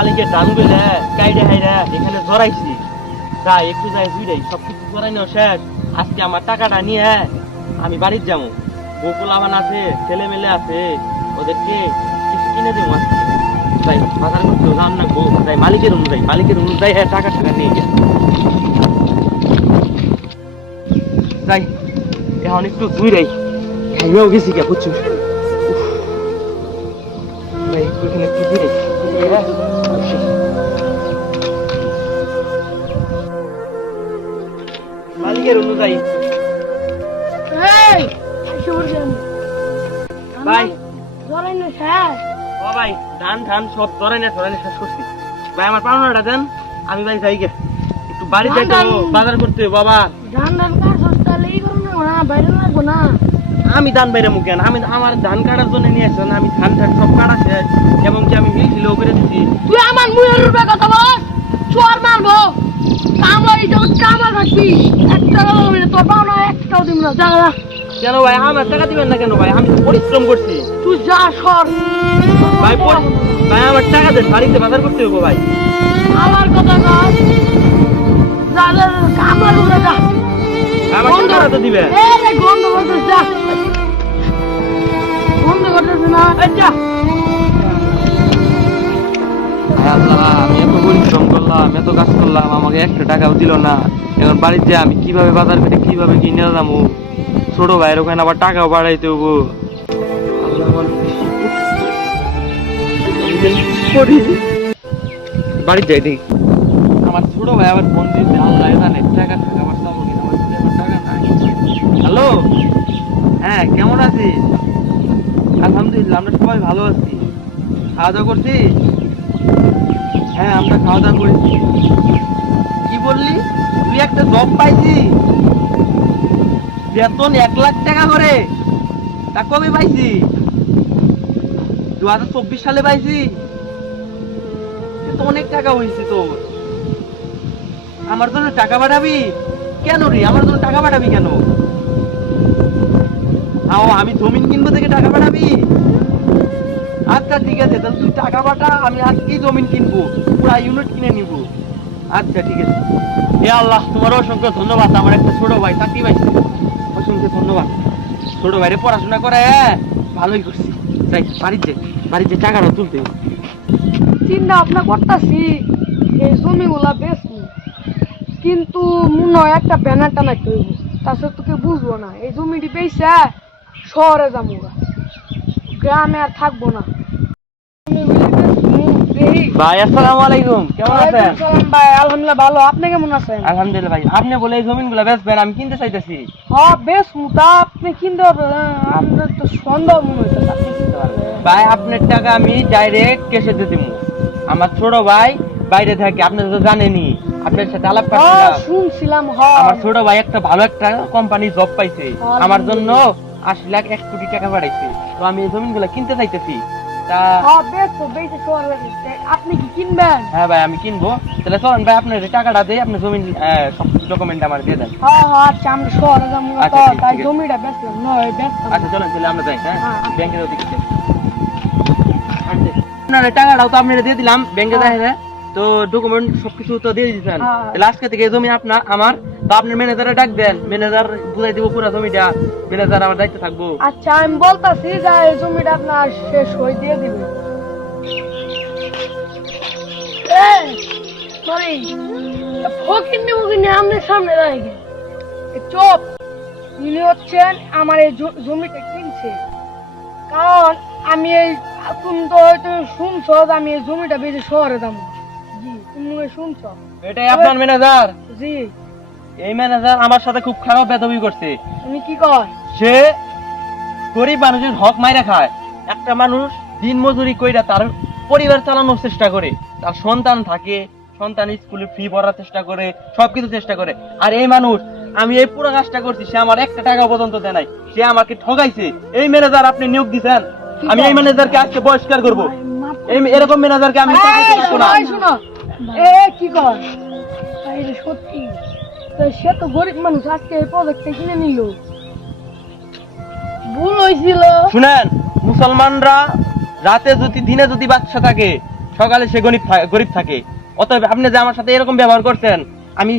মালিকের ধান গুলে কাইডে হাইরা এখানে জড়াইছি। যাই একটু যাই বুঝাই সব কিছু জড়াইনো শেষ। আজকে আমার টাকাটা নিয়ে আমি বাড়ির যাব। বকুলাবান আছে ছেলে মেলে আছে, ওদেরকে কিছু কিনে দেবো আজকে। তাই বাজার করতে রাম না গো তাই মালিকের অনুযায়ী মালিকের অনুযায়ী হ্যাঁ টাকা টাকা নিয়ে গে তাই এখন একটু দুই। রে খাইয়াও গেছি কে, বুঝছ? মালিকের অনুযায়ী। এই সূর্যন ভাই। ধরে না স্যার। ও ভাই ধান ধান সব ধরে না ধরে শেষ করছি। ভাই আমার পাওনাটা দেন আমি ভাই যাই গে। একটু বাড়ি ধান যাইতে হবে, ধান- বাজার করতে হবে, বাবা। ধান ধান কাজ সস্তা লেই করুন না বাইরে লাগবো না। আমি ধান বাইরে মুখে আমি আমার ধান কাটার জন্য নিয়ে আসছেন আমি ধান ধান সব কাটা শেষ। এবং কি আমি মিল ছিল করে দিচ্ছি তুই আমার মুয়ের রূপে কথা বল চোর মারবো। কেন ভাই আমার টাকা দিবেন না কেন ভাই? আমি পরিশ্রম করছি। তুই যা সর। ভাই ভাই আমার টাকা দেন বাড়িতে বাজার করতে হবে ভাই। আমার কথা কর যা যা যা, যা। আমার টাকা তো দিবেন। এই গন্ধ করতেছ যা। গন্ধ করতেছ না আল্লাহ আমি এত পরিশ্রম করলাম, এত কাজ করলাম, আমাকে একটা টাকাও দিল না। এখন বাড়িতে আমি কীভাবে বাজার করে, কীভাবে কিনে যাব ছোট ভাইয়ের ওখানে আবার টাকাও বাড়াইতে হব যাই দেখি। আমার ছোট ভাই আবার ফোন দিয়েছে, আল্লাহ জানে টাকা টাকা আমার কিনা আমার টাকা নাই। হ্যালো? হ্যাঁ কেমন আছিস? আলহামদুলিল্লাহ, আমরা সবাই ভালো আছি। খাওয়া দাওয়া করছিস? হ্যাঁ আমরা খাওয়া দাওয়া করেছি। কি বললি? তুই একটা জব পাইছি। বেতন এক লাখ টাকা করে। তা কবে পাইছি? দু হাজার চব্বিশ সালে পাইছি। তো অনেক টাকা হয়েছে তোর। আমার জন্য টাকা পাঠাবি? কেন রে? আমার জন্য টাকা পাঠাবি কেন? আমি জমিন কিনবো থেকে টাকা পাঠাবি? আচ্ছা ঠিক আছে তাহলে তুই টাকা পাঠা আমি আজকেই জমিন কিনবো পুরা ইউনিট কিনে নিব। আচ্ছা ঠিক আছে। এ আল্লাহ তোমার অসংখ্য ধন্যবাদ আমার একটা ছোট ভাই চাকরি পাইছে। অসংখ্য ধন্যবাদ। ছোট ভাইরে পড়াশোনা করে ভালোই করছি। যাই বাড়িতে বাড়িতে টাকাটা তুলতে চিন্তা ভাবনা করতেছি এই জমিগুলা বেচবো। কিন্তু মনে হয় একটা ব্যানার টানাইতে হইব তাছাড়া তোকে বুঝব না। এই জমিটি বেচা শহরে যাব। গ্রামে আর থাকব না। ভাই আসসালামু আলাইকুম। কেমন আছেন? ভাই আলহামদুলিল্লাহ ভালো। আপনি কেমন আছেন? আলহামদুলিল্লাহ ভাই আপনি বলে এই জমিনগুলো বেচবেন আমি কিনতে চাইতেছি। হ্যাঁ বেশ তা আপনি কিনতে পারবেন আপনার তো সন্দেহ মনে হইতেছে আপনি কিনতে পারবেন। ভাই আপনার টাকা আমি ডাইরেক্ট ক্যাশে দিয়ে দিব আমার ছোট ভাই বাইরে থাকে আপনি তো জানেনই। আপনার সাথে আলাপ হ্যাঁ শুনছিলাম হ্যাঁ। আমার ছোট ভাই একটা ভালো একটা কোম্পানি জব পাইছে। আমার জন্য আশি লাখ এক কোটি টাকা বাড়াইছে। তো আমি এই জমিনগুলো কিনতে চাইতেছি। তা। আপনি কি কিনবেন? হ্যাঁ ভাই আমি কিনবো। তাহলে চলেন ভাই আপনার টাকাটা দিয়ে আপনি জমিন সব ডকুমেন্ট আমার দিয়ে দেন। হ্যাঁ হ্যাঁ আচ্ছা আমরা শহরে যাব আচ্ছা, তাই জমিটা বেচলাম নয় বেচতাম আচ্ছা চলেন তাহলে আমরা যাই হ্যাঁ? হ্যাঁ, আচ্ছা। ব্যাংকের ওদিকে আপনার টাকাটাও তো আপনি দিয়ে দিলাম ব্যাংকে। যাই হ্যাঁ? তো ডকুমেন্ট সবকিছু তো দিয়ে দিয়েছেন হ্যাঁ। তাহলে আজকে থেকে জমি আপনার আমার তো আপনার ম্যানেজারে ডাক দেন। ম্যানেজার বুঝাই দিব পুরো জমিটা। ম্যানেজার আমার দায়িত্ব থাকব। আচ্ছা আমি বলতাছি যে এই জমিটা আপনার শেষ হয়ে দিয়ে দিবে। সরি ফকির নিবো কিনে আপনার সামনে দাঁড়িয়ে চোপ। ইনি হচ্ছেন আমার এই জমিটা কিনছে। কারণ আমি এই তুমি তো হয়তো শুনছো যে আমি এই জমিটা বেশি শহরে হয় শুনছো? এটাই আপনার ম্যানেজার জি। এই ম্যানেজার আমার সাথে খুব খারাপ বেদবি করছে। তুমি কি কর? সে গরিব মানুষের হক মাইরা খায়। একটা মানুষ দিন মজুরি কইরা তার পরিবার চালানোর চেষ্টা করে। তার সন্তান থাকে সন্তান স্কুলে ফি ভরার চেষ্টা করে সবকিছু চেষ্টা করে। আর এই মানুষ আমি এই পুরো কাজটা করছি সে আমার একটা টাকা পর্যন্ত দেয় নাই। সে আমাকে ঠগাইছে। এই ম্যানেজার আপনি নিয়োগ দিছেন? আমি এই ম্যানেজারকে আজকে বহিষ্কার করব? এরকম ম্যানেজারকে আমি শোনো। গরিব শুনেন, মুসলমানরা রাতে যদি, দিনে যদি বাচ্চা থাকে, সকালে সে গরিব গরিব থাকে। অতএব আপনি যে আমার সাথে এরকম ব্যবহার করছেন, আমি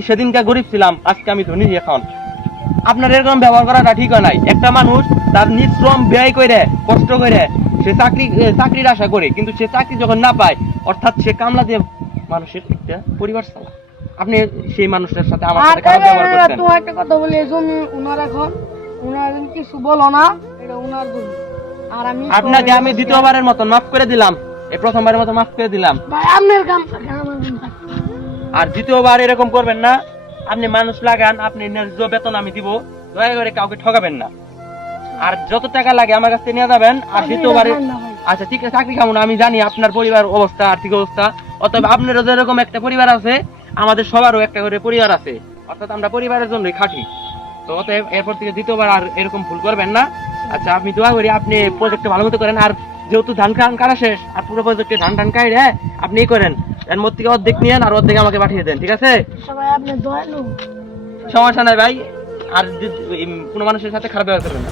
গরিব ছিলাম, আজকে আমি ধনী এখন। আপনার এরকম ব্যবহার করাটা ঠিক হয় নাই। একটা মানুষ তার নিজ শ্রম ব্যয় করে, কষ্ট করে, সে চাকরি চাকরির আশা করে, কিন্তু সে চাকরি যখন না পায়, অর্থাৎ সে কামলা দিয়ে মানুষের একটা পরিবার চালায় আপনি সেই মানুষটার সাথে আমার আর সাথে খারাপ ব্যবহার তোমার একটা কথা বলি উনার এখন উনার কিছু বলো না এটা উনার জমি আর আমি আপনাকে আমি দ্বিতীয়বারের মতন মাফ করে দিলাম। এই প্রথমবারের মতো মাফ করে দিলাম। ভাই আপনার কাম। আর দ্বিতীয়বার এরকম করবেন না। আপনি মানুষ লাগান আপনি ন্যায্য বেতন আমি দিব। দয়া করে কাউকে ঠকাবেন না। আর যত টাকা লাগে আমার কাছে নিয়ে যাবেন। আর দ্বিতীয়বারে। আচ্ছা ঠিক আছে চাকরি খাব না আমি জানি আপনার পরিবার অবস্থা আর্থিক অবস্থা। অতএব আপনারও যেরকম একটা পরিবার আছে আমাদের সবারও একটা করে পরিবার আছে। অর্থাৎ আমরা পরিবারের জন্যই খাটি। তো অতএব এরপর থেকে দ্বিতীয়বার আর এরকম ভুল করবেন না। আচ্ছা আপনি দোয়া করি আপনি প্রজেক্টটা ভালো মতো করেন। আর যেহেতু ধান কান কাটা শেষ আর পুরো প্রজেক্টে ধান টান কাটে হ্যাঁ আপনি করেন। এর মধ্যে থেকে অর্ধেক নিয়েন আর অর্ধেক আমাকে পাঠিয়ে দেন ঠিক আছে? সবাই আপনি দয়ালু সমস্যা নাই ভাই। আর কোনো মানুষের সাথে খারাপ ব্যবহার করবেন না।